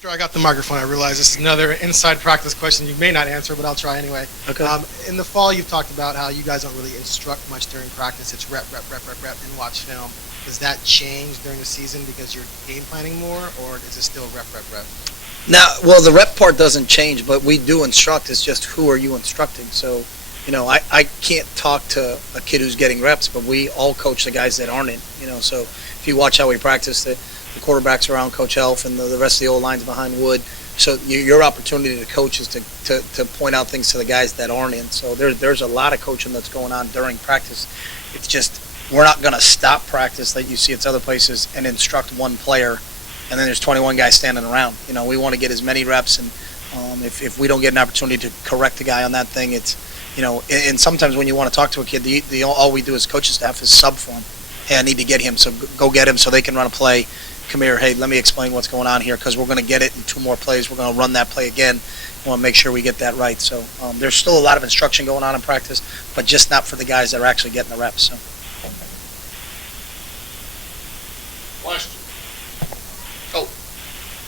After I got the microphone, I realized this is another inside practice question you may not answer, but I'll try anyway. Okay. In the fall, you've talked about how you guys don't really instruct much during practice. It's rep, and watch film. Does that change during the season because you're game planning more, or is it still rep? Now, well, the rep part doesn't change, but we do instruct. It's just who are you instructing? So, I can't talk to a kid who's getting reps, but we all coach the guys that aren't in. So if you watch how we practice, the quarterbacks around Coach Elf and the rest of the old lines behind Wood. So your opportunity to coach is to point out things to the guys that aren't in. So there's a lot of coaching that's going on during practice. It's just we're not going to stop practice that you see at other places and instruct one player, and then there's 21 guys standing around. We want to get as many reps, and if we don't get an opportunity to correct the guy on that thing, it's and sometimes when you want to talk to a kid, all we do as coaching staff is sub for him. Hey, I need to get him, so go get him so they can run a play. Come here, hey, let me explain what's going on here because we're going to get it in 2 more plays. We're going to run that play again. We want to make sure we get that right. So there's still a lot of instruction going on in practice, but just not for the guys that are actually getting the reps. So. Question. Oh,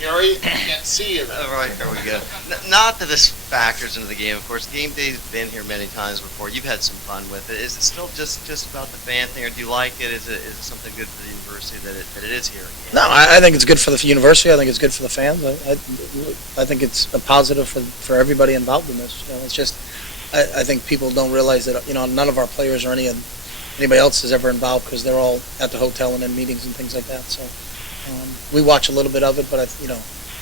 Gary, I can't see you. All right, there we go. Not that this factors into the game, of course. Game day's been here many times before. You've had some fun with it. Is it still just about the fan thing, or do you like it? Is it something good for the university that it is here again? No, I think it's good for the university. I think it's good for the fans. I think it's a positive for everybody involved in this. It's just I think people don't realize that none of our players or anybody else is ever involved because they're all at the hotel and in meetings and things like that. So we watch a little bit of it, but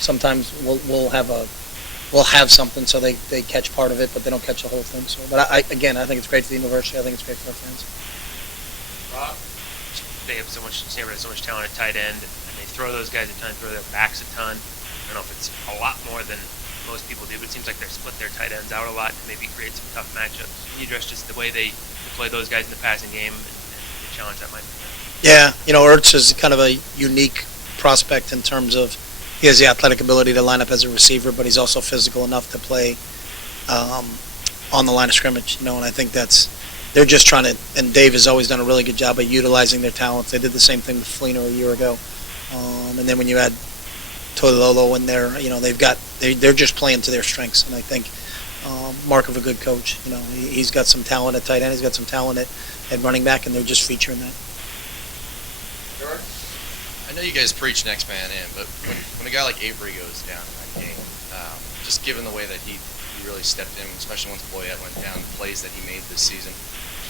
sometimes we'll have something so they catch part of it, but they don't catch the whole thing. So, but I think it's great for the university. I think it's great for our fans. Rob? They have Stanford has so much talent at tight end, and they throw those guys a ton, throw their backs a ton. I don't know if it's a lot more than most people do, but it seems like they're split their tight ends out a lot to maybe create some tough matchups. Can you address just the way they play those guys in the passing game and the challenge that might be? Yeah, Ertz is kind of a unique prospect in terms of he has the athletic ability to line up as a receiver, but he's also physical enough to play on the line of scrimmage. And I think they're just trying to, and Dave has always done a really good job of utilizing their talents. They did the same thing with Fleener a year ago. And then when you add Tololo in there, they're just playing to their strengths. And I think mark of a good coach. He's got some talent at tight end. He's got some talent at running back, and they're just featuring that. George? I know you guys preach next man in, but when a guy like Avery goes down in that game, just given the way that he really stepped in, especially once Boyette went down, plays that he made this season,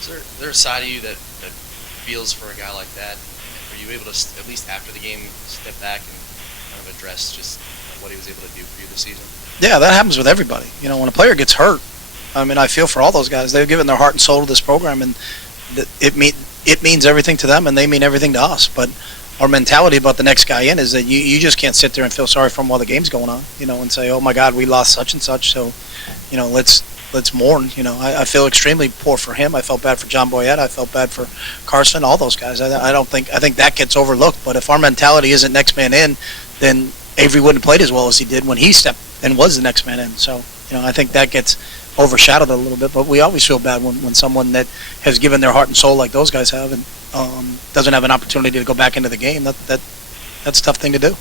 is there a side of you that feels for a guy like that? Are you able to, at least after the game, step back and kind of address just what he was able to do for you this season? Yeah, that happens with everybody. When a player gets hurt, I feel for all those guys. They've given their heart and soul to this program, and it means everything to them, and they mean everything to us. But our mentality about the next guy in is that you just can't sit there and feel sorry for him while the game's going on, and say, oh my God, we lost such and such, so, let's mourn. I feel extremely poor for him. I felt bad for John Boyette. I felt bad for Carson, all those guys. I think that gets overlooked. But if our mentality isn't next man in, then Avery wouldn't have played as well as he did when he stepped and was the next man in. So, I think that gets overshadowed a little bit. But we always feel bad when someone that has given their heart and soul like those guys have and doesn't have an opportunity to go back into the game. That's a tough thing to do.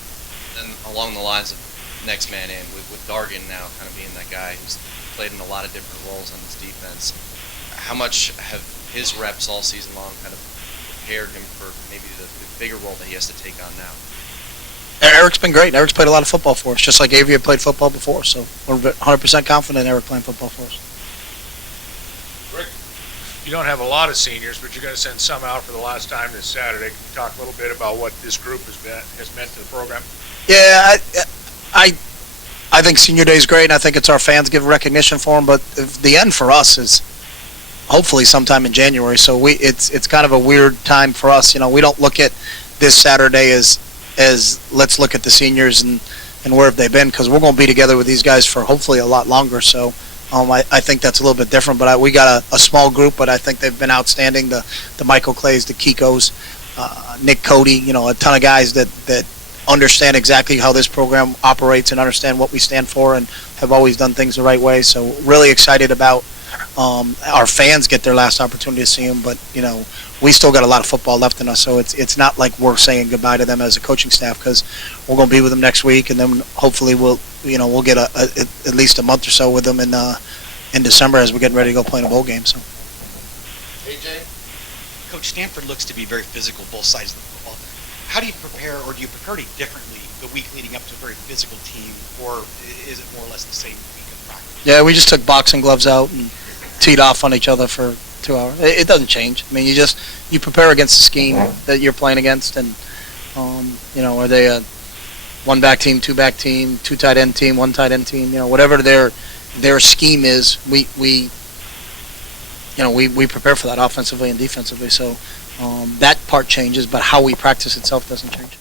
And along the lines of next man in, with Dargan now kind of being that guy who's played in a lot of different roles on this defense, how much have his reps all season long kind of prepared him for maybe the bigger role that he has to take on now? Eric's been great. Eric's played a lot of football for us, just like Avery had played football before. So we're 100% confident in Eric playing football for us. Rick? You don't have a lot of seniors, but you're going to send some out for the last time this Saturday. Can you talk a little bit about what this group has meant to the program? Yeah, I think Senior Day is great, and I think it's our fans give recognition for them. But the end for us is hopefully sometime in January. So it's kind of a weird time for us. We don't look at this Saturday as let's look at the seniors and where have they been, because we're going to be together with these guys for hopefully a lot longer. So I think that's a little bit different. But we got a small group, but I think they've been outstanding. The Michael Clays, the Kikos, Nick Cody, a ton of guys that understand exactly how this program operates and understand what we stand for and have always done things the right way. So really excited about Our fans get their last opportunity to see them, but we still got a lot of football left in us, so it's not like we're saying goodbye to them as a coaching staff, because we're going to be with them next week, and then hopefully we'll get at least a month or so with them in December as we're getting ready to go play in a bowl game. So. AJ? Coach, Stanford looks to be very physical, both sides of the football. How do you prepare, or do you prepare any differently the week leading up to a very physical team, or is it more or less the same week of practice? Yeah, we just took boxing gloves out and teed off on each other for 2 hours. It doesn't change. I mean, you prepare against the scheme that you're playing against, and are they a one back team, two back team, two tight end team, one tight end team? Whatever their scheme is, we prepare for that offensively and defensively. So that part changes, but how we practice itself doesn't change.